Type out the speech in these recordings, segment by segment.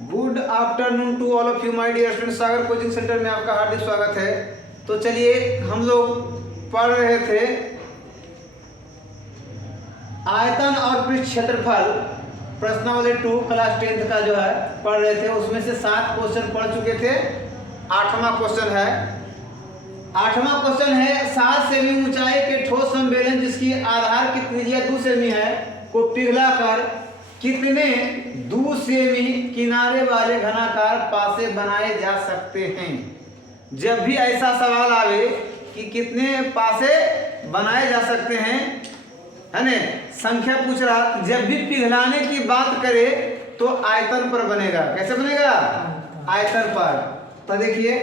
Good afternoon to all of you my dear students. Sagar coaching centre में आपका हार्दिक स्वागत है। तो चलिए हम लोग पढ़ रहे थे आयतन और पृष्ठ क्षेत्रफल प्रश्नावली 2 क्लास 10th का जो है पढ़ रहे थे। उसमें से 7 क्वेश्चन पढ़ चुके थे। 8वां क्वेश्चन है 7 सेमी ऊंचाई के ठोस संवेलन जिसकी आधार की त्रिज्या 2 सेमी है को पिघलाकर कितने 2 सेमी किनारे वाले घनाकार पासे बनाए जा सकते हैं। जब भी ऐसा सवाल आवे कि कितने पासे बनाए जा सकते हैं, है ना, संख्या पूछ रहा, जब भी पिघलाने की बात करे तो आयतन पर बनेगा। कैसे बनेगा? आयतन पर। तो देखिए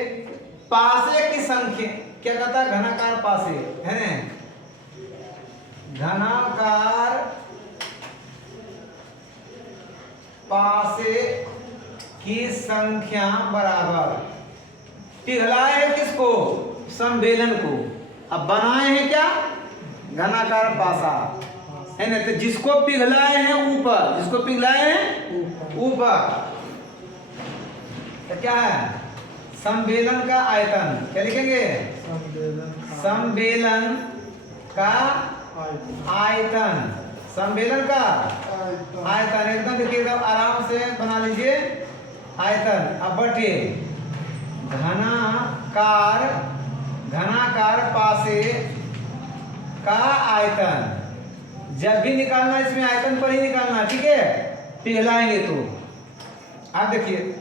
पासे की संख्या क्या कहता है? घनाकार पासे, है ना, घनाकार पासे की संख्या बराबर पिघलाए है किसको? संवेलन को। अब बनाए हैं क्या? घनाकार पासा, है ना। तो जिसको पिघलाए हैं ऊपर, जिसको पिघलाए हैं ऊपर, तो क्या है? संवेलन का आयतन। क्या लिखेंगे? संवेलन का आयतन। संवेलन का आयतन एकदम देखिए, एकदम आराम से बना लीजिए। आयतन अब बटे घनाकार पासे का आयतन। जब भी निकालना इसमें आयतन पर ही निकालना, ठीक है, पिघलाएंगे तो। आप देखिए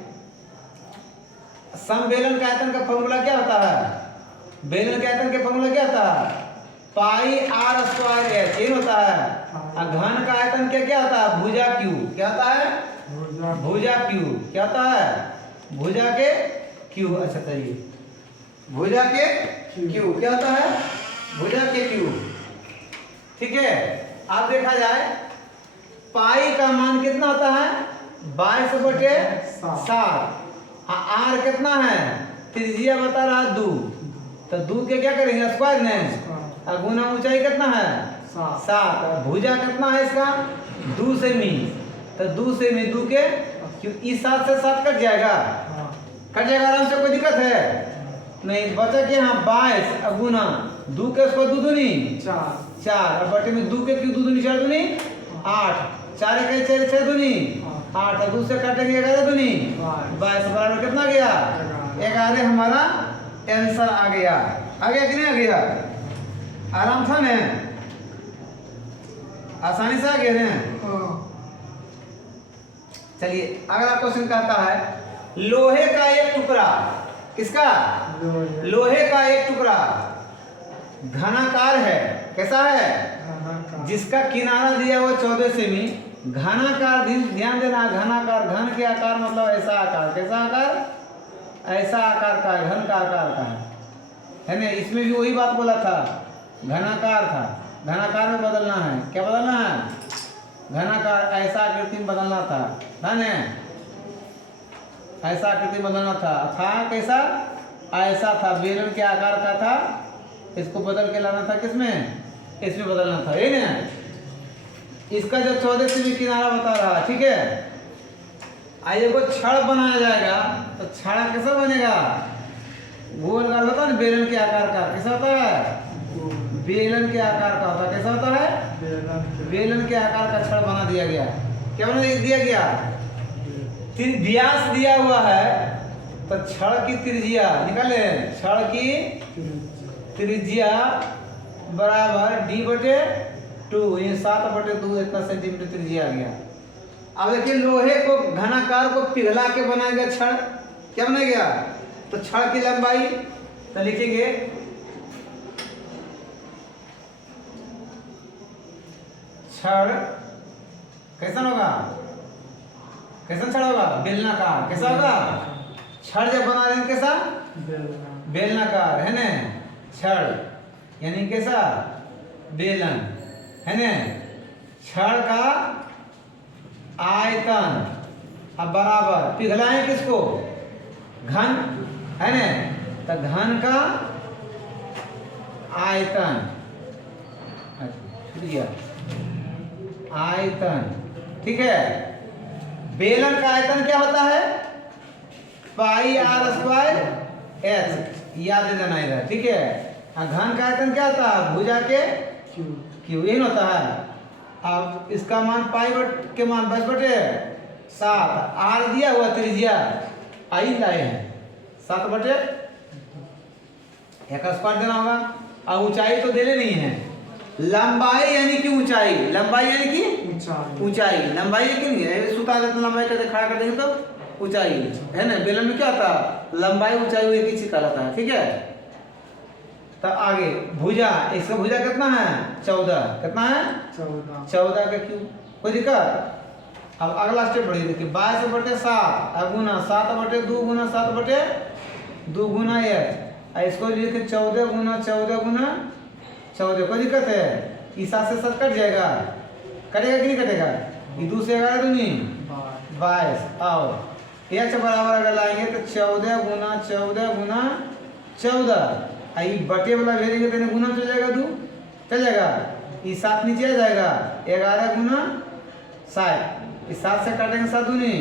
संवेलन का आयतन का फॉर्मूला क्या होता है? बेलन के आयतन का फॉर्मूला क्या होता है? पाई आर स्क्वायर एच ये होता है। और घन का आयतन क्या होता है? भुजा क्यू। क्या होता है? भुजा क्यू। क्या होता है? भुजा के क्यू। अच्छा चलिए, भुजा के क्यू क्या होता है? भुजा के क्यू। ठीक है। अब देखा जाए पाई का मान कितना होता है? 22/7। आर कितना है? त्रिज्या बता रहा 2, तो 2 के क्या करेंगे? स्क्वायर ने। और गुना ऊंचाई कितना है? 7। और भुजा कितना है इसका? 2 सेमी। तो 2 सेमी 2 के क्यों? इस 7 से 7 कट जाएगा। कट जाएगा आराम से, कोई दिक्कत है नहीं। बचा के यहाँ 22 और गुना 2 के उसको 2 दूनी 4 और बटे में 2 के क्यों 2 दूनी 4 दूनी 8। 4 के 4 6 दूनी 8 और 2 से काटेंगे 11 दूनी 22 बराबर कितना गया? 11 हमारा आंसर आ गया। आ गया कि नहीं आ गया? आराम था ना, आसानी से आ गया ना। चलिए अगला क्वेश्चन कहता है लोहे का एक टुकड़ा, किसका? लोहे का एक टुकड़ा घनाकार है। कैसा है? जिसका किनारा दिया हुआ 14 सेमी। घनाकार, ध्यान देना, घनाकार, घन के आकार मतलब ऐसा आकार। कैसा आकार? ऐसा आकार का, घन का आकार का है ना। इसमें भी वही बात बोला था, घनाकार था। घनाकार में बदलना है। क्या बदलना है? घनाकार, ऐसा आकृति में बदलना था, है ना। ऐसा आकृति में बदलना था कैसा? ऐसा था, बेलन के आकार का था। इसको बदल के लाना था किसमें? इसमें बदलना था, ये ना। इसका जो 14 सेमी किनारा बता रहा है, ठीक है। आइए को छड़ बनाया जाएगा तो छड़ा कैसा बनेगा? गोल का होता है ना, बेलन के आकार का। कैसा होता है? बेलन के आकार का होता है। कैसा होता है? बेलन के आकार का छड़ बना दिया गया। क्या बना दिया गया? व्यास दिया हुआ है तो छड़ की त्रिज्या निकाले। छड़ की त्रिज्या बराबर d/2, ये 7/2 इतना सेंटीमीटर त्रिज्या आ गया। अब देखिए लोहे को, घनाकार को पिघला के बनाया गया छड़। क्या बनाया गया? तो छड़ की लंबाई तो लिखेंगे छड़ कैसा होगा? कैसा छड़ होगा? बेलनाकार। कैसा होगा? छड़ जब बना रहे हैं कैसा? बेलनाकार, है ना। छड़ यानी कैसा? बेलन, है ना। छड़ का आयतन अब बराबर पिघलाएं किसको? घन, है ना। तो घन का आयतन, आयतन, ठीक है। बेलन का आयतन क्या होता है? पाई आर स्क्वायर एच, याद देना इधर, ठीक है। घन का आयतन क्या होता है? भुजा के क्यू, यही होता है। अब इसका मान पाई के मान 10/7, आर दिया हुआ त्रिज्या आई लाए हैं 7/, एक स्क्वायर देना होगा। और ऊंचाई तो देने नहीं है, लंबाई यानी कि ऊंचाई, लंबाई यानी कि ऊंचाई, लंबाई है कि नहीं है, सुता देते लंबाई करके खड़ा कर देंगे तो ऊंचाई है ना। बेलन में क्या होता है? लंबाई ऊंचाई एक ही चीज कहलाता है, ठीक है। तब आगे भुजा, इसका भुजा कितना है? 14, कितना है? 14 का क्यूब, कोई दिक्कत? अब अगला स्टेप बढ़िए, देखिए 22/7 गुना 7/2 गुना 7/2 गुना एच, इसको लिखे 14 गुना 14 गुना 14, कोई दिक्कत है? इस 7 से 7 कट जाएगा, कटेगा कि नहीं कटेगा? ये 2 से 11 दूनी 22, और एच बराबर अगर लाएंगे तो 14 गुना 14 गुना 14, आई बटे वाला भेजेंगे तो गुना चल जाएगा, 2 चल जाएगा, ये 7 नीचे आ जाएगा, 11 गुना 7, इस 7 से काटेंगे 7 दूनी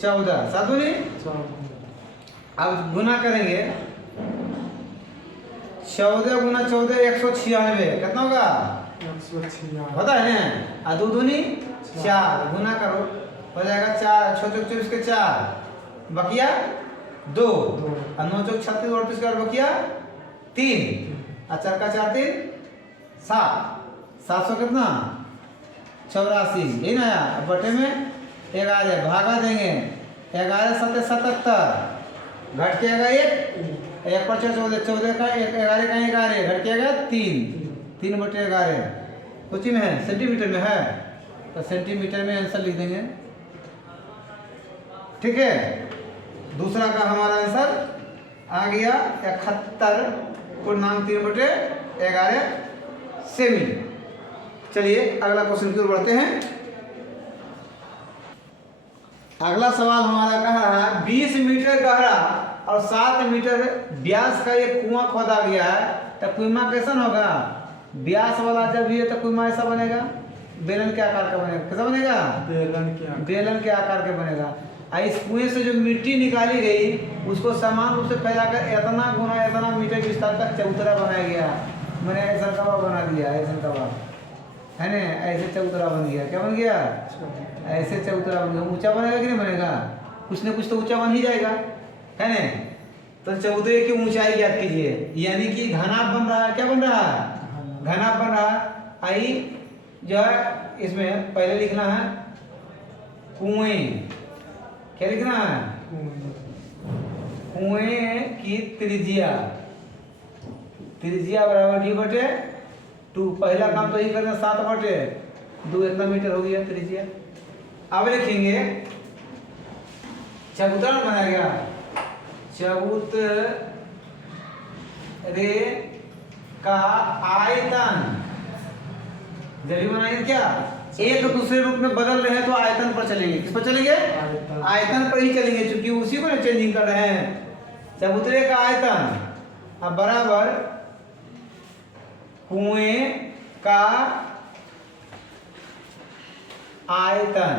14, 7 दूनी। अब गुना करेंगे 14 गुना 14 196, कितना होगा? 196 होता है ना। 2 दूनी 4, गुना करो हो जाएगा 4, 6 चौक 24 के 4, बकिया 2, और 9 चौक 36 और 38 का बकिया 3, और 4 का 4 3 7, 700 कितना? 84, यही ना। बटे में 11 भागा देंगे, 11 7 77, घट के आएगा 1 पर 14, 14 का 11 का 11, घट के आएगा 3/11, कुछ में है सेंटीमीटर में है तो सेंटीमीटर में आंसर लिख देंगे, ठीक है। दूसरा का हमारा आंसर आ गया 71.3/11 सेमी। चलिए अगला क्वेश्चन की ओर बढ़ते हैं। अगला सवाल हमारा कहा है 20 मीटर गहरा और 7 मीटर व्यास का एक कुआं खोदा गया है, तो कुआं कैसा होगा? व्यास वाला जब भी है तो कुआं ऐसा बनेगा, बेलन के आकार का बनेगा। कैसा बनेगा? बेलन के आकार के बनेगा। इस कुएं से जो मिट्टी निकाली गई उसको समान रूप से फैलाकर इतना गुना इतना मीटर विस्तार तक चबूतरा बनाया गया। मैंने ऐसा कबाब बना दिया, ऐसा कबाब है ना, ऐसे चबूतरा बन गया। क्या बन गया? ऐसे चबूतरा बन गया। ऊंचा बनेगा कि नहीं बनेगा? कुछ न कुछ तो ऊंचा बन ही जाएगा, है ना। तो चबूतरे की ऊंचाई याद कीजिए, यानी कि घनाभ बन रहा है। क्या बन रहा है? घनाभ बन रहा है। आई जो है इसमें पहले लिखना है कुएं, क्या लिखना है? कुएं की त्रिज्या, त्रिज्या बराबर d/2। पहला काम तो ही करना 7/2, इतना मीटर हो गया त्रिज्या। अब लिखेंगे चबूतरा बनाया गया, चबूतरे का आयतन जब भी बनाएंगे क्या एक दूसरे रूप में बदल रहे हैं तो आयतन पर चलेंगे। किस पर चलेंगे? आयतन पर ही चलेंगे, क्योंकि उसी को चेंजिंग कर रहे हैं। चबूतरे का आयतन अब बराबर कुएं का आयतन।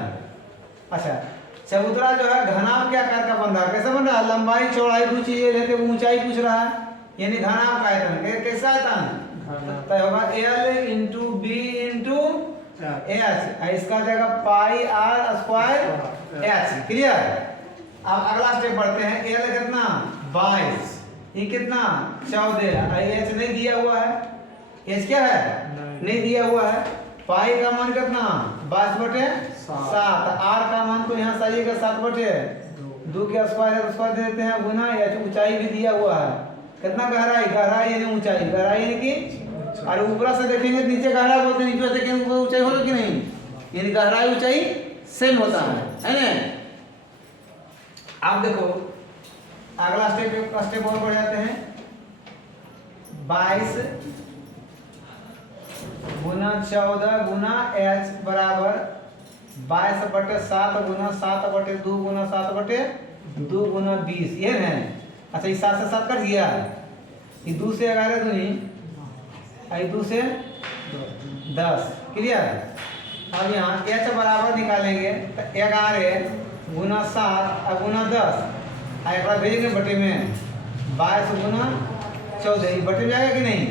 अच्छा, चबूतरा जो है घनाभ के आकार का बन रहा है। कैसा बन रहा है? लंबाई चौड़ाई दो चीजें लेते हुए ऊंचाई पूछ रहा है, यानी घनाभ का आयतन। कैसा आयतन? तो होगा L into B into H, इसका जाएगा pi R square H. Clear? अब अगला स्टेप बढ़ते हैं। L कितना? 22, ये कितना? 14। एच नहीं दिया हुआ है, एच क्या है? नहीं दिया हुआ है। पाई का मान कितना? 22/7। आर का मान तो यहाँ सही है 7/2 के स्क्वायर स्क्वायर दे देते हैं गुना एच। ऊंचाई भी दिया हुआ है, कितना गहराई? गहराई यानी ऊंचाई, गहराई यानी कि और ऊपर से देखेंगे नीचे गहरा बोलते हैं, नीचे देखेंगे ऊपर ऊंचाई होगा कि नहीं, यानी गहराई ऊंचाई सेम होता है ना। आप देखो अगला स्टेप और बढ़ जाते हैं। 22 गुना 14 गुना एच बराबर 22/7 गुना 7/2 गुना 7/2 गुना 20, ये है। अच्छा, इस 7 से 7 कट गया, ये 2 से 11 दूनी, 2 से 10। क्लियर? अब यहाँ h बराबर निकालेंगे तो 11 गुना 7 गुना 10 एक बार भेजेंगे बटे में 22 गुना 14 ये बटे में जाएगा कि नहीं?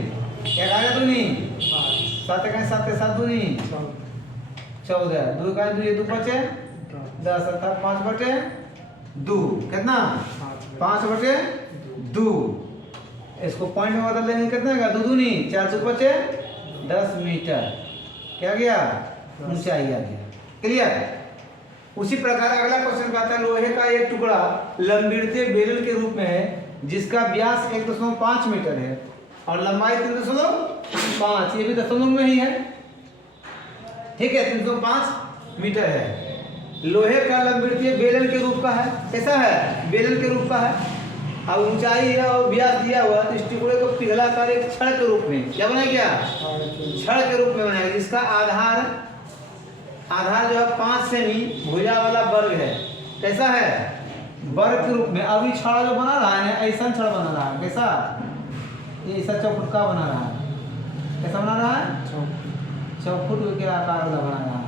11 दूनी 7 का 7 दूनी 14 2 का 2 ये 2 बचे 10 अर्थात 5 बटे 2 कितना 5 बटे 2 इसको पॉइंट में बदल देंगे कितना का 2 दूनी 4 2 बचे 10 मीटर क्या गया ऊंचाई आ गया। क्लियर? उसी प्रकार अगला क्वेश्चन कहता है लोहे का एक टुकड़ा लंबीड़ते बेलन के रूप में है जिसका व्यास 1.5 मीटर है और लंबाई 3.5 ये भी दशमलव में ही है। ठीक है 3.5 मीटर है। लोहे का लंबीड़ते बेलन के रूप का है। कैसा है? बेलन के रूप का है। अब ऊंचाई है और व्यास दिया हुआ तो इस टुकड़े को पिघलाकर एक छड़ के रूप में क्या बनाया गया? छड़ के रूप में बनाया जिसका आधार जो है 5 सेमी भुजा वाला वर्ग है। कैसा है? वर्ग के रूप में। अभी छड़ जो बना रहा है ऐसा छड़ बना रहा है। कैसा? ये ऐसा चौखुट का बना रहा है। कैसा बना रहा है? चौखुट के आकार वाला बना रहा है।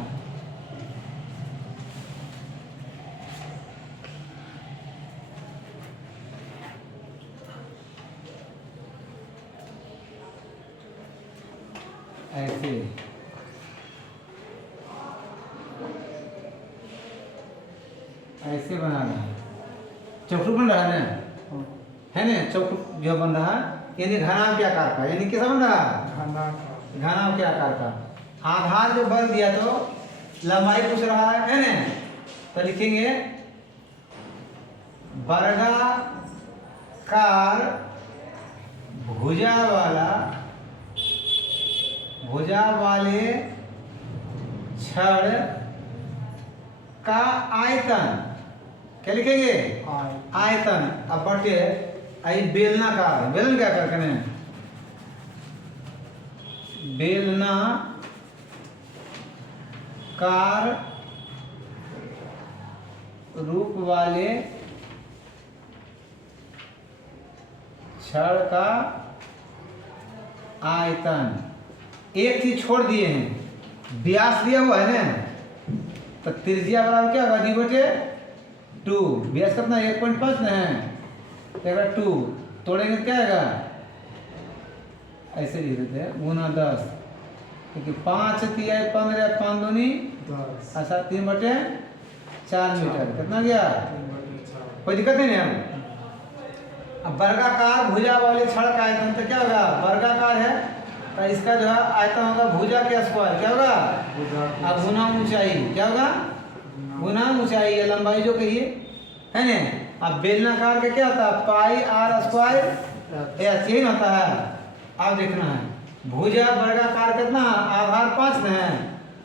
ऐसे ऐसे बना रहा है। चौखुट बन रहा है ना चौखुट जो बन रहा है यानी घनाभ के आकार का। यानी कैसा बन रहा है? घनाभ के आकार का। आधार जो बल दिया तो लंबाई पूछ रहा है ना तो लिखेंगे वर्गाकार भुजा वाले छड़ का आयतन क्या लिखेंगे? आयतन। अब बटे आई बेलनाकार। बेलन क्या कर करें? बेलनाकार रूप वाले छड़ का आयतन। एक चीज छोड़ दिए हैं व्यास दिया हुआ है ना तो त्रिज्या बराबर क्या होगा? डी बटे 2। व्यास कितना 1.5 ना है 2 तोड़ेंगे क्या आएगा? ऐसे लिख देते हैं गुना 10 क्योंकि 5 3 15 5 दूनी 10 अच्छा 3 बटे 4 मीटर कितना गया? कोई दिक्कत नहीं है। अब वर्गाकार भुजा वाले छड़ का आयतन तो क्या होगा? वर्गाकार है तो इसका जो है आयतन होगा भुजा के स्क्वायर क्या होगा? अब गुना ऊंचाई क्या होगा? गुना ऊंचाई या लंबाई जो कहिए है ना। अब बेलनाकार का क्या होता है? पाई आर स्क्वायर एच यही होता है। अब देखना है भुजा वर्गाकार कितना आधार 5 है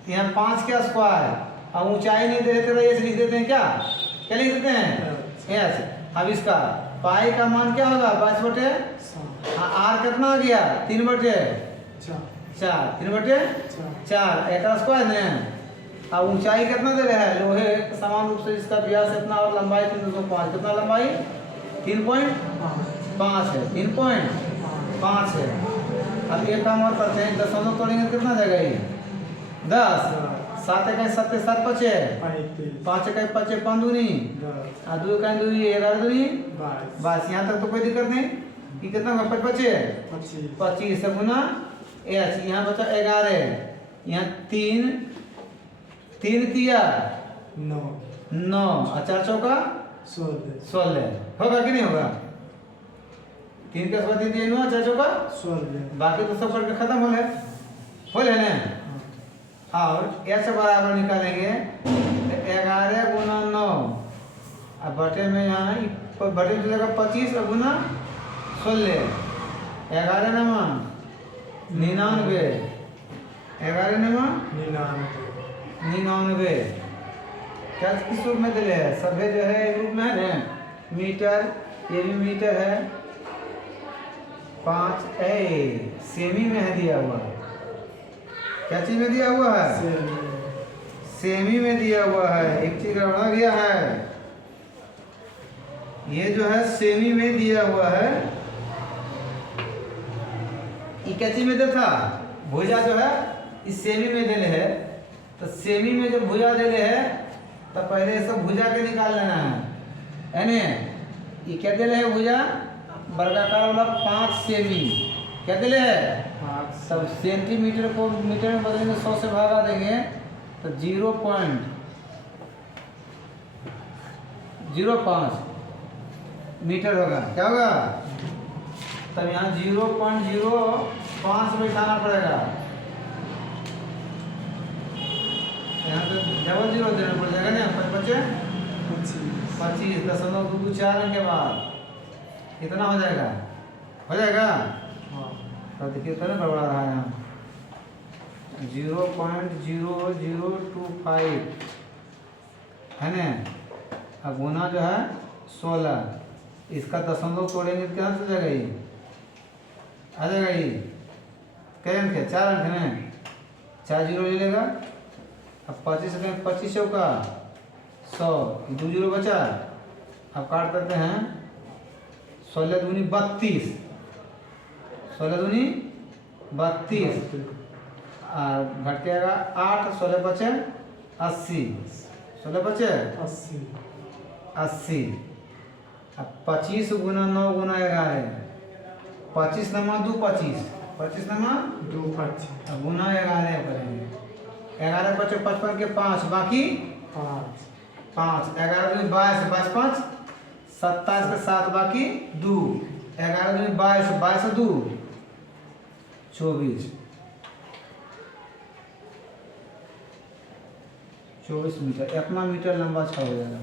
यहाँ 5 के स्क्वायर और ऊंचाई नहीं दे देते तो लिख देते हैं क्या लिख देते हैं एच। अब इसका पाई का मान क्या होगा? 22 बटे आर कितना आ गया? 3 बटे 4 3 बटे 4 एक स्क्वायर है। अब ऊंचाई कितना दे रहा है? लोहे समान रूप से जिसका व्यास इतना और लंबाई 3.5 कितना लंबाई? 3.5 है 3.5 है। अब एक काम और करते हैं दशमलव तोड़ेंगे कितना जाएगा? ये 10 7 का 7 7 बचे 5 का 5 5 दूनी 2 का 2 11 दूनी बस यहाँ तक तो कोई दिक्कत नहीं। कि कितना होगा? 5 बचे 25 गुना एच यहाँ बचा 11 यहाँ 3 तिया 9 और 4 चौका 16 होगा कि नहीं होगा? 3 का 3 9 4 चौका 16 बाकी तो सब करके खत्म हो ले ना। और एच बराबर निकालेंगे 11 गुना 9 अब बटे में यहाँ बटे की जगह 25 और गुना 16 11 नमा 99 11 नमा 99 क्या किस रूप में दिले है? सभे जो है एक रूप में है ना मीटर ये भी मीटर है 5 सेमी में है दिया हुआ। क्या चीज में दिया हुआ है? सेमी में दिया हुआ है। एक चीज गड़बड़ा गया है ये जो है सेमी में दिया हुआ है। ये क्या चीज में दे था? भुजा जो है इस सेमी में देने है तो सेमी में जब भुजा दे है तो पहले इसको भुजा के निकाल लेना है ने। ये क्या दे है भुजा वर्गाकार वाला 5 सेमी क्या दे है 5। सब सेंटीमीटर को मीटर में बदलेंगे 100 से भागा देंगे तो 0.05 मीटर होगा। क्या होगा तब यहाँ 0.05 बैठाना पड़ेगा। यहाँ पे डबल जीरो देना पड़ जाएगा ना 25.224 के बाद कितना हो जाएगा तो देखिए तो गड़बड़ा रहा है यहाँ 0.0025 है ना। अब गुना जो है 16 इसका दशमलव तोड़ेंगे तो कहाँ से जाएगा ये आ जाएगा ये क्या अंक है 4 अंक है 4 जीरो ले लेगा। अब 25 में 25 का 100 2 जीरो बचा। अब काट देते हैं 16 दूनी 32 16 दूनी 32 और घट के आएगा 8 16 बचे 80 16 बचे 80। अब 25 गुना 9 गुना 11 25 नमा 2 25 25 नमा 2 25 गुना 11 करेंगे 11 बचे 55 के 5 बाकी 5 11 दूनी 22 5 27 के 7 बाकी 2 11 दूनी 22 22 2 24 मीटर। इतना मीटर लंबा छड़ हो जाएगा।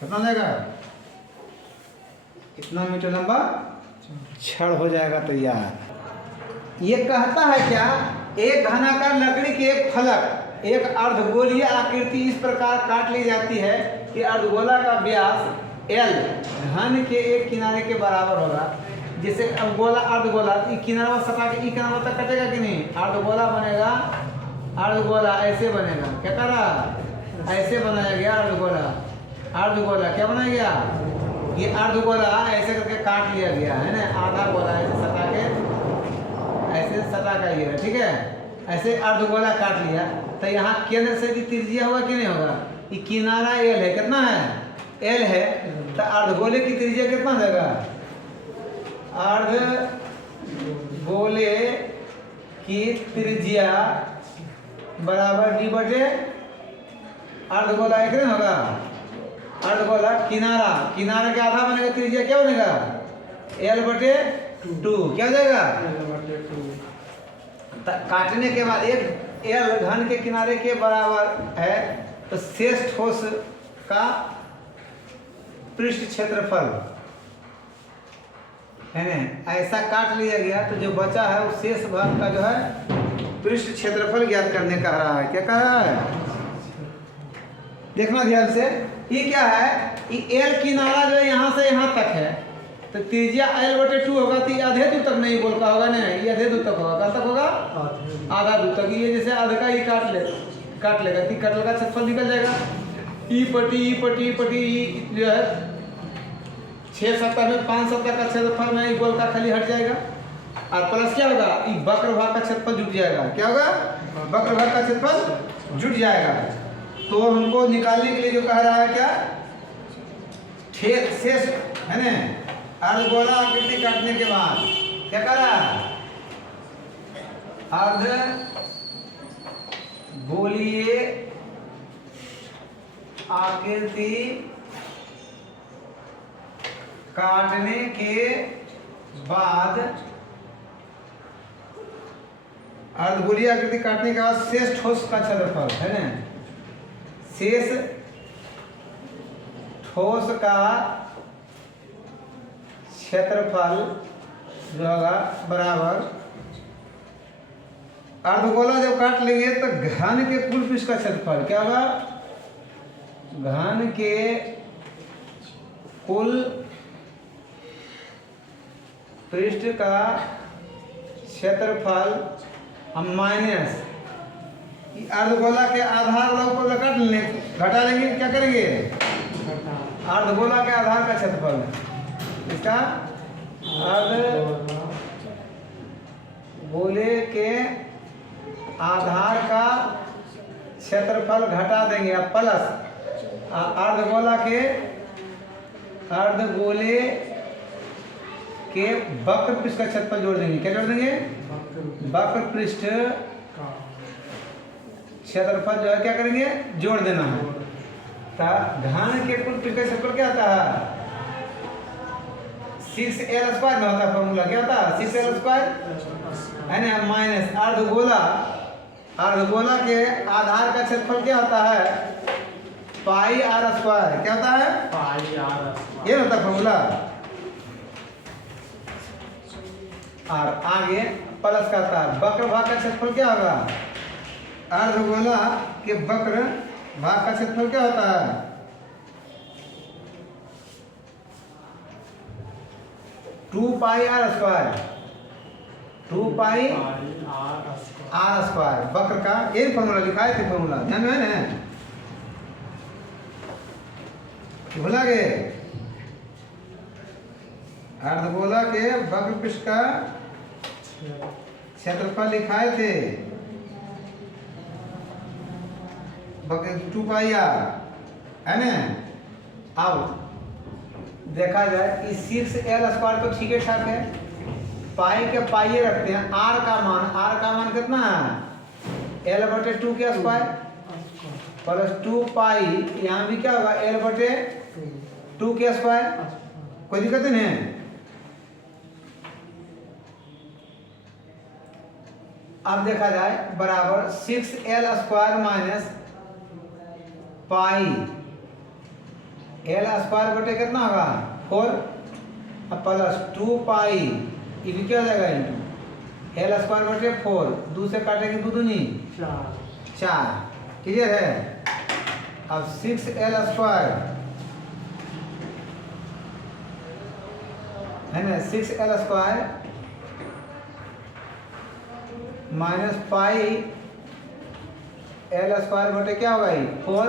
कितना जाएगा इतना मीटर लंबा छड़ हो जाएगा तैयार। ये कहता है क्या एक घनाकार लकड़ी के एक फलक एक अर्धगोलीय आकृति इस प्रकार काट ली जाती है कि अर्धगोला का व्यास L घन के एक किनारे के बराबर होगा। जैसे अब गोला अर्धगोला किनारा सटा के किनारा तक कटेगा कि नहीं अर्धगोला बनेगा। अर्धगोला ऐसे बनेगा क्या कर रहा ऐसे बनाया गया अर्धगोला। अर्धगोला क्या बनाया गया ये अर्धगोला ऐसे करके काट लिया गया है ना। आधा गोला ऐसे सटा के ऐसे सटा का ये ठीक है ऐसे अर्धगोला काट लिया। तो यहाँ केंद्र से भी त्रिज्या होगा कि नहीं होगा। ये किनारा L है कितना है L है तो अर्धगोले की त्रिज्या कितना होगा अर्धगोले की त्रिज्या बराबर D बटे अर्धगोला एक नहीं होगा। अर्धगोला किनारा किनारे के आधा बनेगा त्रिज्या क्या बनेगा L बटे 2 क्या हो जाएगा काटने के बाद एक L घन के किनारे के बराबर है तो शेष ठोस का पृष्ठ क्षेत्रफल है ना ऐसा काट लिया गया। तो जो बचा है उस शेष भाग का जो है पृष्ठ क्षेत्रफल ज्ञात करने का रहा है। क्या कह रहा है देखना ध्यान से। ये क्या है ये L किनारा जो है यहाँ से यहाँ तक है तो त्रिज्या L बटे 2 होगा तो ये आधे दूर तक नहीं बोल का होगा ना ये आधे दूर तक होगा। कहाँ तक होगा आधा दूर तक। ये जैसे आधा का ही काट लेगा तो कटल का क्षेत्रफल निकल जाएगा। ई पटी जो है 6 सप्ताह में 5 सप्ताह का क्षेत्रफल में गोल का खाली हट जाएगा। और प्लस क्या होगा ये वक्र भाग का क्षेत्रफल जुट जाएगा। क्या होगा वक्र भाग का क्षेत्रफल जुट जाएगा। तो हमको निकालने के लिए जो कह रहा है क्या शेष है ना अर्धगोला आकृति काटने के बाद क्या कह रहा है अर्धगोलीय आकृति काटने के बाद अर्धगोलीय आकृति काटने के बाद शेष ठोस का क्षेत्रफल है ना शेष ठोस का क्षेत्रफल जो होगा बराबर अर्धगोला जब काट लेंगे तो घन के कुल पृष्ठ का क्षेत्रफल क्या होगा घन के कुल पृष्ठ का क्षेत्रफल हम माइनस अर्धगोला के आधार को काट लेंगे घटा लेंगे क्या करेंगे अर्धगोला के आधार का क्षेत्रफल इसका अर्धगोले के आधार का क्षेत्रफल घटा देंगे अब प्लस अर्धगोले के वक्र पृष्ठ का क्षेत्रफल जोड़ देंगे। क्या जोड़ देंगे? वक्र पृष्ठ क्षेत्रफल जो है क्या करेंगे? जोड़ देना है। घन के कुल पृष्ठ का क्षेत्रफल क्या आता है? 6L² में होता है फॉर्मूला। क्या होता है? 6L² है ना, माइनस अर्धगोला के आधार का क्षेत्रफल क्या होता है? πr²। क्या होता है? πr²। ये होता है फॉर्मूला। और आगे प्लस का था वक्र भाग का क्षेत्रफल क्या होगा? अर्धगोला के वक्र भाग का क्षेत्रफल क्या होता है? टू पाई आर स्क्वायर वक्र का ये फॉर्मूला लिखा है। फॉर्मूला ध्यान में है ना? भूला गए? अर्धगोला के वक्र पृष्ठ का क्षेत्रफल लिखाए थे 2 पाई आर है ना। अब देखा जाए कि 6L² तो ठीक है ठाक है, पाई के पाइये रखते हैं। आर का मान कितना है? L/2 के स्क्वायर प्लस 2 पाई, यहाँ भी क्या होगा? L/2 के स्क्वायर। कोई दिक्कत नहीं है? अब देखा जाए बराबर 6L² माइनस पाई L² बटे कितना होगा? 4 प्लस 2 पाई, ये भी क्या हो जाएगा? इंटू L² बटे 4, 2 से काटेंगे 2 दूनी 4। क्लियर है? अब 6L² है ना, 6L² माइनस पाई L² बटे क्या होगा? 4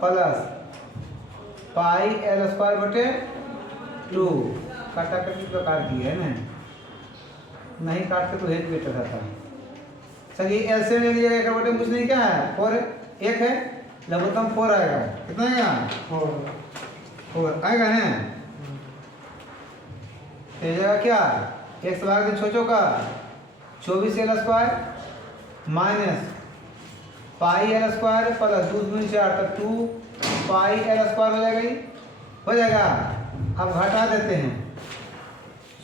प्लस पाई L² बटे 2। काटा कटी प्रकार की है ना, नहीं काटते तो एक बेटर रहता है। चलिए एलसीएम ले लीजिएगा। एक बटे कुछ नहीं, क्या है? 4 1 है, लघुत्तम 4 आएगा। कितना आएगा? 4 आएगा ना। ये जाएगा क्या? x भाग छोचो का 24L² minus pi L² plus 2 दूनी 4 तक 2 पाई L² हो जाएगा। हो जाएगा। अब घटा देते हैं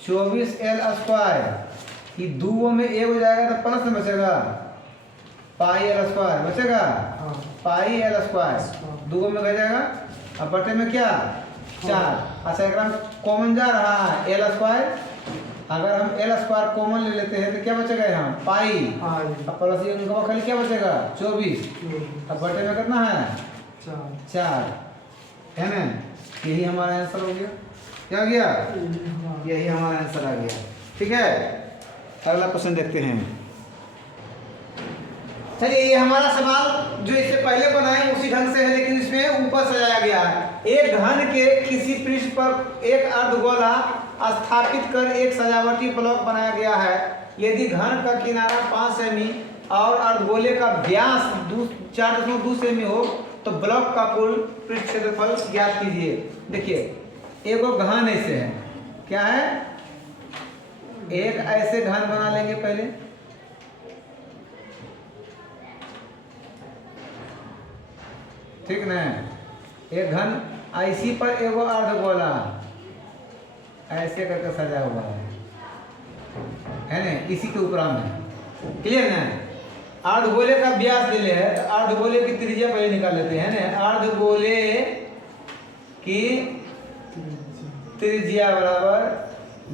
24L², ये 2 में 1 हो जाएगा तो प्लस में बचेगा पाई L² बचेगा। पाई L² 2 में बच जाएगा। अब बटे में क्या? 4। अच्छा एक कॉमन जा रहा है L²। अगर हम L² कॉमन ले लेते हैं तो क्या बचेगा? यहाँ पाई प्लस इनका खाली क्या बचेगा? 24। अब बटे में कितना है? 4 है ना। यही हमारा आंसर हो गया। क्या हो गया? यही हमारा आंसर आ गया। ठीक है, अगला क्वेश्चन देखते हैं। चलिए ये हमारा सवाल जो इससे पहले बनाए उसी ढंग से है, लेकिन इसमें ऊपर सजाया गया है। एक घन के किसी पृष्ठ पर एक अर्धगोला स्थापित कर एक सजावटी ब्लॉक बनाया गया है। यदि घन का किनारा 5 सेमी और अर्धगोले का व्यास 4.2 सेमी हो तो ब्लॉक का कुल पृष्ठ क्षेत्रफल ज्ञात कीजिए। देखिए एक घन ऐसे है, क्या है? एक ऐसे घन बना लेंगे पहले, ठीक ना। एक घन ऐसी पर एगो अर्धगोला ऐसे करके सजा हुआ है ना, इसी के ऊपर में। क्लियर ना? अर्धगोले का व्यास ले ले है तो अर्धगोले की त्रिज्या पहले निकाल लेते हैं ना। अर्धगोले की त्रिज्या बराबर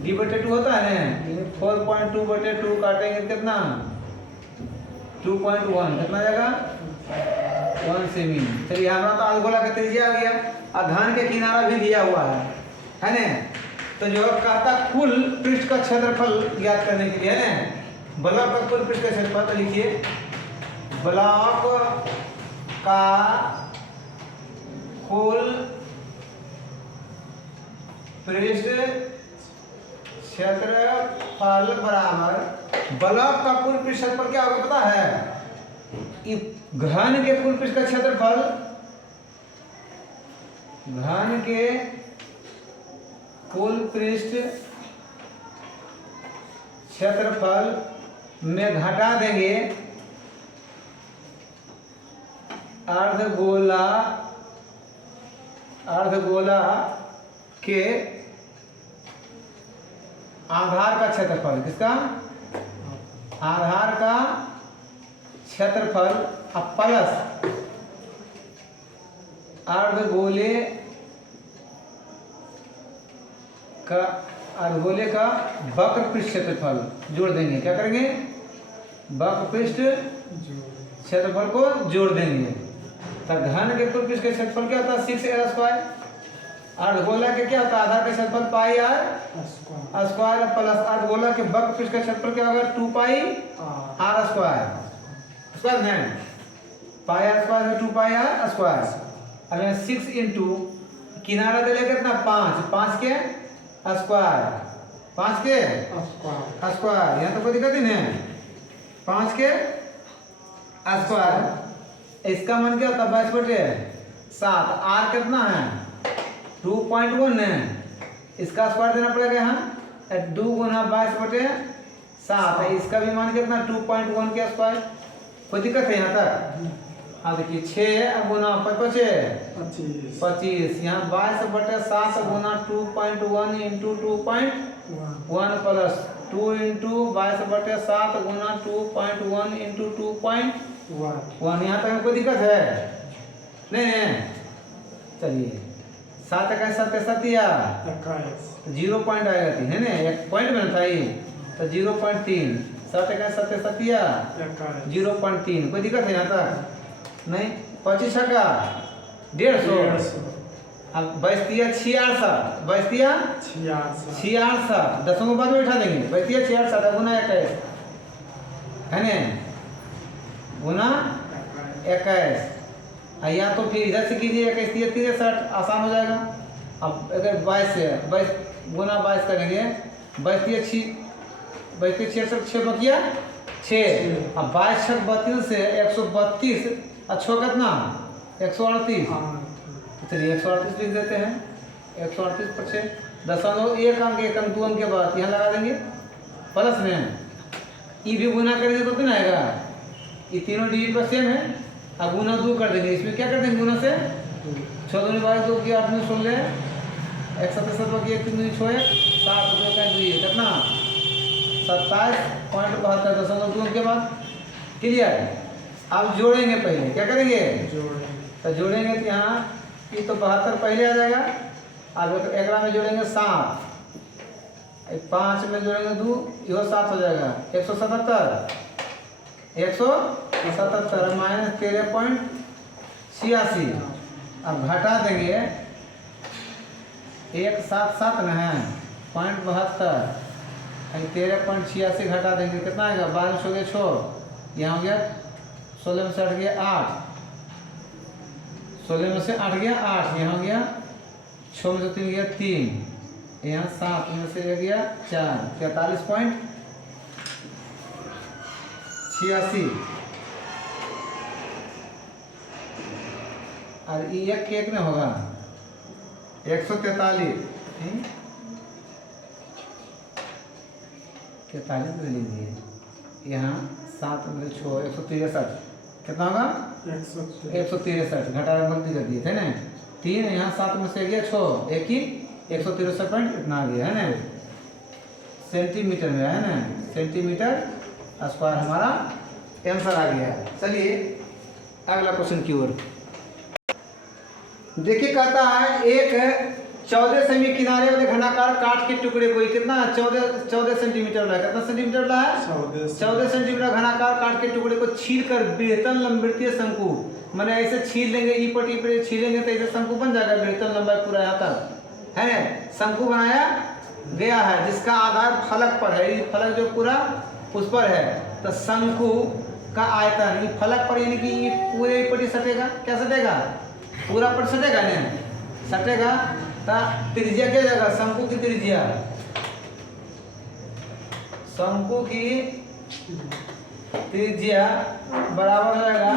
d/2 होता है ना। 4.2/2 काटेंगे कितना? 2.1 कितना जाएगा? 1 सेमी। चलिए हमारा तो अर्धगोला का त्रिज्या आ गया और घन के किनारा भी दिया हुआ है ना। तो जो कहता कुल पृष्ठ का क्षेत्रफल ज्ञात करने के लिए है ना, ब्लॉक का कुल पृष्ठ का क्षेत्रफल। तो लिखिए ब्लॉक का कुल पृष्ठ क्षेत्रफल बराबर ब्लॉक का कुल पृष्ठ क्षेत्रफल क्या होगा पता है? घन के कुल पृष्ठ का क्षेत्रफल, घन के कुल पृष्ठ क्षेत्रफल में घटा देंगे अर्धगोला, अर्धगोला के आधार का क्षेत्रफल। किसका? आधार का क्षेत्रफल अब प्लस अर्धगोले का, अर्धगोले का वक्र पृष्ठ क्षेत्रफल जोड़ देंगे। क्या करेंगे? वक्र पृष्ठ क्षेत्रफल को जोड़ देंगे। तो घन के कुल पृष्ठ का क्षेत्रफल क्या होता है? 6r square. अर्धगोला के क्या होता है? आधार का क्षेत्रफल पाई r स्क्वायर प्लस अर्धगोला के वक्र पृष्ठ का क्षेत्रफल क्या होगा? 2 पाई r स्क्वायर। स्क्वायर है पाई r स्क्वायर में 2 पाई r स्क्वायर। अब 6 इंटू किनारा दे लेगा कितना? 5, 5 के स्क्वायर, 5 के स्क्वायर। यहाँ तो कोई दिक्कत ही नहीं है। 5 के स्क्वायर, इसका मान क्या होता है? 22/7। आर कितना है? 2.1 है। इसका स्क्वायर देना पड़ेगा यहाँ 2 गुना 22/7। इसका भी मान कितना? 2.1 के स्क्वायर। कोई दिक्कत है यहाँ तक? हाँ देखिए 6 गुना 25, यहाँ 22/7 गुना 2.1 इंटू 2.1 प्लस 2 इंटू 22/7 गुना 2.1 इंटू 2.1। यहाँ तक कोई दिक्कत है? नहीं। चलिए 7 का 7 0 पॉइंट आएगा, है ना? एक पॉइंट में था ये तो 0.3। 7 का 7 0.3। कोई दिक्कत है यहाँ तक? नहीं। 25 का 150। अब 22 66 दसों को बाद में उठा देंगे। 22 66 गुना 21 है ना? गुना 21। या तो फिर इधर से कीजिए 21 63 आसान हो जाएगा। अब अगर 22 से 22 गुना 22 करेंगे 22 66 6 बकिया 6। अब 22 6 32 से 132 अच्छो कितना? 138। चलिए 138 लिख देते हैं। 138 पर 6 दशमलव 1 अंक 1 अंक 2 अंक के बाद यहाँ लगा देंगे प्लस में। ई भी गुना करेंगे तो कितना आएगा? ये तीनों डिजिट पर सेम है। अब गुना 2 कर देंगे। इसमें क्या कर देंगे? गुना से 6 दूनी 12 2 की 8 में 16 1 7 7 1 3 2 6 7 2 का 2 कितना? 27.72 दशमलव 2 के बाद। क्लियर? अब जोड़ेंगे। पहले क्या करेंगे? तो जोड़ेंगे तो यहाँ ये तो 72 पहले आ जाएगा। अब एक में जोड़ेंगे 7, 5 में जोड़ेंगे 2, यह 7 हो जाएगा। 177 माइनस 13.86। अब घटा देंगे 177 में है 0.72, 13.86 घटा देंगे कितना आएगा? 12 हो गया 6, यहाँ हो गया 16 में से 8 गया 8, 16 में से 8 गया 8, यहाँ हो गया 6 में से 3 गया 3, यहाँ 7 में से गया 4, 43.86। और ये एक केक में होगा 143 43 लीजिए। यहाँ 7 में 6 163 कितना होगा? 163 घटा गलती कर दिए थे ना 3, यहाँ 7 में से गया 6, एक ही 163 पॉइंट इतना आ गया है ना? सेंटीमीटर में है ना? सेंटीमीटर स्क्वायर हमारा आंसर आ गया है। चलिए अगला क्वेश्चन की ओर देखिए। कहता है एक 14 सेमी किनारे वाले घनाकार काठ के टुकड़े को कितना 14 सेंटीमीटर है। कितना सेंटीमीटर है? 14 सेंटीमीटर घनाकार काठ के टुकड़े को छील कर बृहत्तम लंबवृत्तीय शंकु, मैंने ऐसे छील लेंगे ई पट्टी पे छीलेंगे तो ऐसे शंकु बन जाएगा। बृहत्तम लंबाई पूरा यहाँ तक है शंकु बनाया गया है जिसका आधार फलक पर है। ये फलक जो पूरा उस पर है तो शंकु का आयतन ये फलक पर यानी कि ये पूरे पट्टी सटेगा। क्या सटेगा? पूरा पट सटेगा नहीं सटेगा। तो त्रिज्या क्या जाएगा? शंकु की त्रिज्या, शंकु की त्रिज्या बराबर हो जाएगा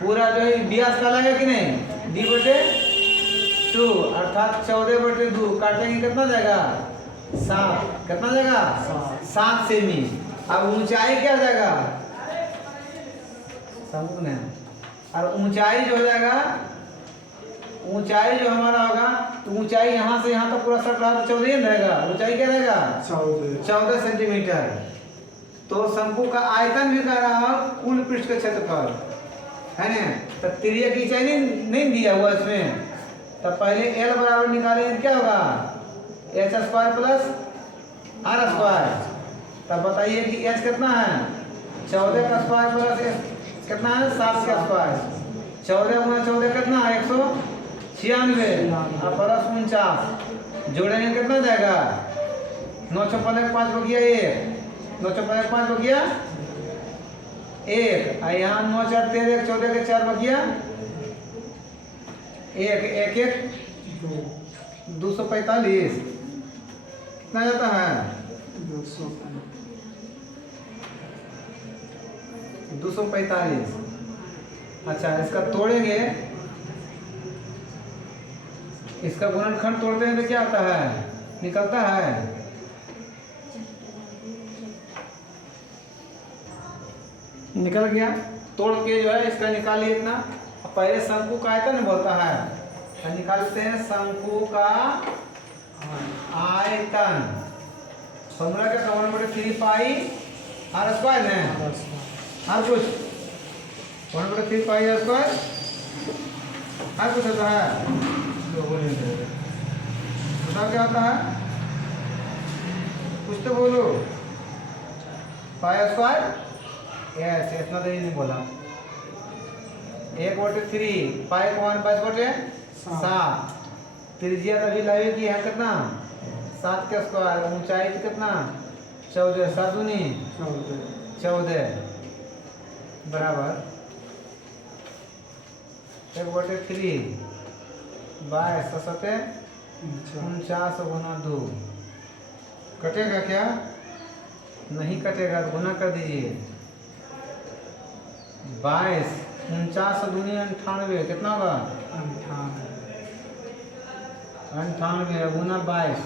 पूरा जो है व्यास का लगेगा कि नहीं, d/2 अर्थात 14/2 काटेंगे कितना जाएगा 7, कितना जाएगा 7 सेमी। अब ऊंचाई क्या जाएगा समझ, और ऊंचाई जो हो जाएगा, ऊंचाई जो हमारा होगा तो ऊंचाई यहाँ से यहाँ तक पूरा सट रहा तो 14 रहेगा, ऊंचाई क्या रहेगा 14 सेंटीमीटर। तो शंकु का आयतन भी कह रहा है कुल पृष्ठ का क्षेत्रफल है ना, तो त्रिज्या की ऊंचाई नहीं दिया हुआ इसमें, तब पहले L बराबर निकालेंगे क्या होगा h² प्लस r²। तब बताइए कि h कितना है 14 का स्क्वायर प्लस कितना है 7 का स्क्वायर, 14 गुना 14 कितना है 196 और प्लस 49 जोड़ेंगे कितना जाएगा 9 × 5 बकिया 1, 9 × 5 बकिया 1 और यहाँ 9 × 4 13 14 के 4 बकिया 1 1 1 245 कितना जाता है 245। अच्छा इसका तोड़ेंगे, इसका गुणनखंड तोड़ते हैं तो क्या होता है निकलता है निकल गया, तोड़ के जो है इसका निकालिए इतना। पहले शंकु का आयतन बोलता है तो निकालते हैं शंकु का आयतन, फॉर्मूला क्या 1/3 पाई r² है हर कुछ 1/3 पाई r² हर कुछ होता है। बताओ क्या होता है कुछ तो बोलो, πr², यस इतना देरी नहीं बोला, 1/3 पाई को 5/7, त्रिज्या तभी लाइए कि है कितना 7 का स्क्वायर, ऊंचाई तो कितना 14, 7 दूनी 14 बराबर 1/3 22 49 गुना 2, कटेगा क्या नहीं कटेगा तो गुना कर दीजिए 22 49 दूनी 98 कितना होगा 98 गुना 22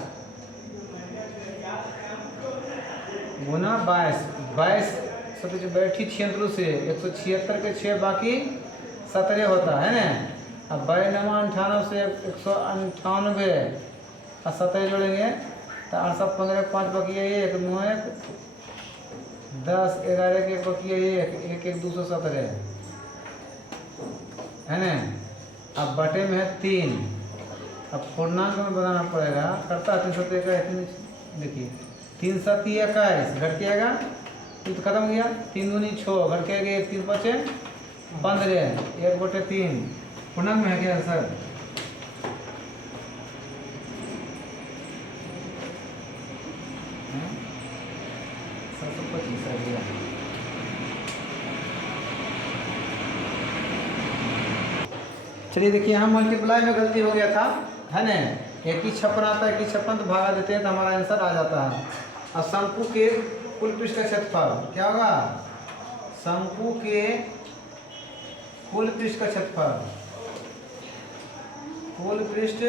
गुना 22 सब जो बैठी छियंतरु से 176 के 6 बाकी 17 होता है ना। अब 92 98 से 198 और 17 जोड़ेंगे तो 8 7 15 5 बकिया 1 9 1 10 11 के 1 बकिया 1 1 217 है ना। अब बटे में है 3, अब पूर्णांक में बनाना पड़ेगा, करता है 3 7 21, देखिए 3 7 21 घट के आएगा तो खत्म हो गया, 3 दूनी 6 घट के आएगा 1 3 5 15 1/3 पूर्णांक में है क्या सर चलिए देखिए यहाँ मल्टीप्लाई में गलती हो गया था है ना, एक ही 56 आता है, एक ही 56 तो भागा देते हैं तो हमारा आंसर आ जाता है। और शंकु के कुल पृष्ठ का क्षेत्रफल क्या होगा, शंकु के कुल पृष्ठ का क्षेत्रफल, कुल पृष्ठ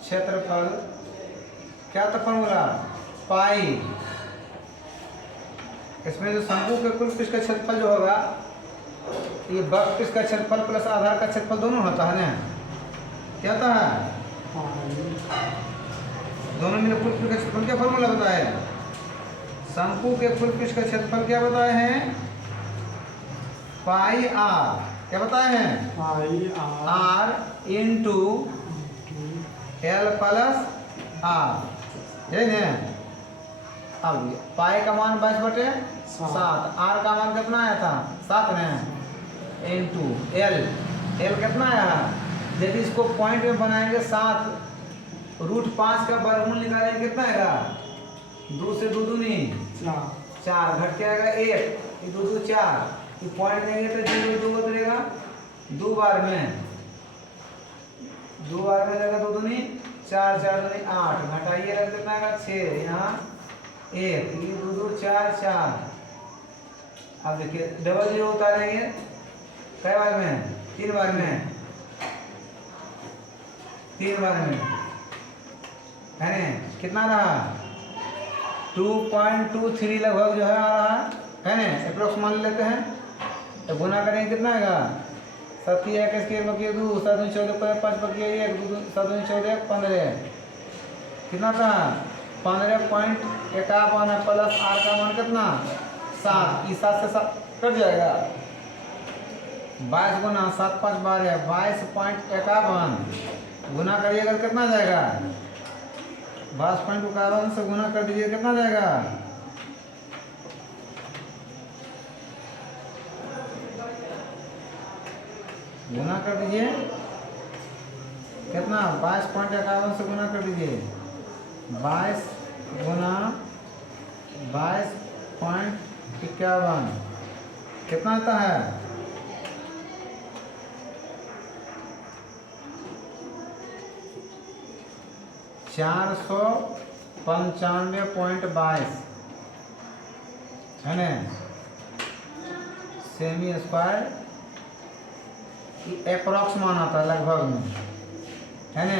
क्षेत्रफल क्या था फॉर्मूला पाई। इसमें जो शंकु के कुल पृष्ठ का क्षेत्रफल जो होगा ये वक्र पृष्ठ का क्षेत्रफल प्लस आधार का क्षेत्रफल दोनों होता है ना, क्या होता है दोनों मिले कुल पृष्ठ का क्षेत्रफल। क्या फॉर्मूला बताया शंकु के कुल पृष्ठ का क्षेत्रफल क्या बताए हैं पाई आर, क्या बताए हैं pi R into L plus R, यही ना। अब पाई का मान 22/7, आर का मान कितना आया था 7 में इंटू एल, एल कितना आया, यदि इसको पॉइंट में बनाएंगे 7 √5 का वर्गमूल निकालेंगे कितना आएगा 2 से 2 दूनी 4 घट के आएगा 1 2 2 4, ये पॉइंट देंगे तो 0 2 बचेगा 2 बार में 2 बार में जाएगा 2 दूनी 4 4 दूनी 8, घटाइए कितना आएगा 6, यहाँ 1 2 2 4 4 अब देखिए डबल जीरो उतारेंगे कई बार में, 3 बार में, 3 बार में, है ना? कितना रहा 2.23 लगभग जो है आ रहा है ना? अप्रोक्स मान लेते हैं तो गुना करेंगे कितना आएगा 7 1 स्क्वायर बकिए 2 7 14 5 बकिए 1 2 7 14 15 कितना था 15.51 है प्लस आर का मान कितना 7 इस 7 से 7 कट जाएगा 22 गुना 7 5 12 22.51 गुना करिएगा कितना जाएगा 22.51 से गुना कर दीजिए कितना जाएगा गुना कर दीजिए कितना 22.51 से गुना कर दीजिए 22 गुना 22.51 कितना आता है 495.22 है ना सेमी स्क्वायर अप्रॉक्स मान आता है लगभग में है ना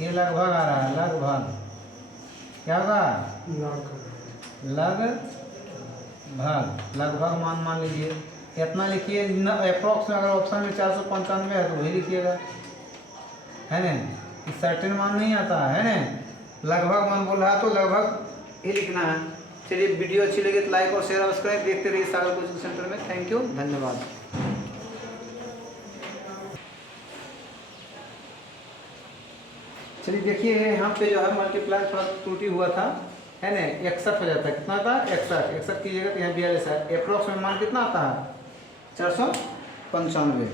ये लगभग आ रहा है लगभग क्या होगा लगभग मान लीजिए इतना लिखिए अप्रॉक्स में अगर ऑप्शन में 495 है तो वही लिखिएगा है ना सर्टेन मान नहीं आता है ना लगभग मान बोल रहा है तो लगभग ये लिखना है। चलिए वीडियो अच्छी लगी तो लाइक और शेयर अवश्य करें देखते रहिए सागर कोचिंग सेंटर में। थैंक यू धन्यवाद। चलिए देखिए यहाँ पे जो है मल्टीप्लाई थोड़ा त्रुटि हुआ था है ना 61 हो जाता है कितना था 61 कीजिएगा तो यहाँ 42 है अप्रोक्स में मान कितना आता है 495